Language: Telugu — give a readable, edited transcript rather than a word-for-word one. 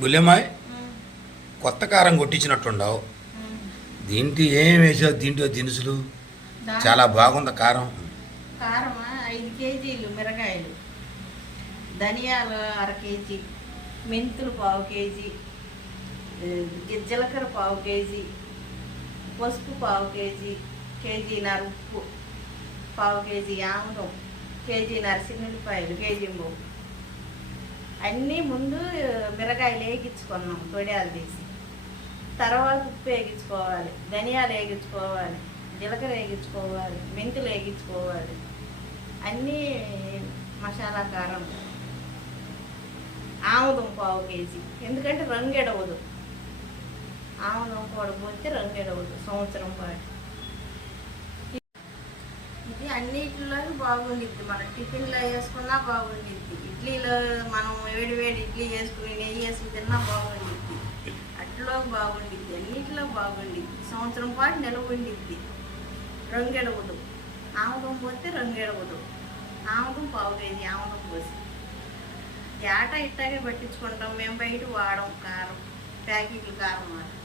బుల్లెమ్మాయి కొత్త కారం కొట్టించినట్టుండవు. దీంట్లో ఏం వేసావు? దీంట్లో దినుసులు చాలా బాగుంది కారం. కారమా 5 కేజీలు మిరగాయలు, ధనియాలు 1/2 కేజీ, మెంతులు 1/4 కేజీ, జీలకర్ర 1/4 కేజీ, పసుపు 1/4 కేజీ, కేజీన్నర ఉప్పు, 1/4 కేజీ ఆముదం, కేజీన్నర చిన్నుల్లిపాయలు, కేజీ పోపు. అన్నీ ముందు మిరగాయలు వేగించుకున్నాం తొడియాలు తీసి. తర్వాత ఉప్పు వేగించుకోవాలి, ధనియాలు వేగించుకోవాలి, జీలకర్ర వేగించుకోవాలి, మెంతులు వేగించుకోవాలి. అన్నీ మసాలా కారం. ఆముదం 1/4 కేజీ, ఎందుకంటే రంగు ఎడవదు. ఆముదం కూడా పోతే రంగు ఎడవదు సంవత్సరం పాటు. ఇది అన్నిటిలో బాగుండిద్ది. మనం టిఫిన్లో వేసుకున్నా బాగుండిద్ది. ఇడ్లీలో మనం వేడి వేడి ఇడ్లీ వేసుకుని నెయ్యి వేసి తిన్నా బాగుండిద్ది. అట్లో బాగుండిద్ది, అన్నిటిలో బాగుండిద్ది. సంవత్సరం పాటు నిలవ ఉండిద్ది, రంగెడవదు. ఆముదం పోతే రంగెడవదు. ఆముదం 1/4 కేజీ ఆముదం పోసి ఏటా ఇట్టాగే పట్టించుకుంటాం మేము. బయట వాడం కారం, ప్యాకెట్లు కారం వాడం.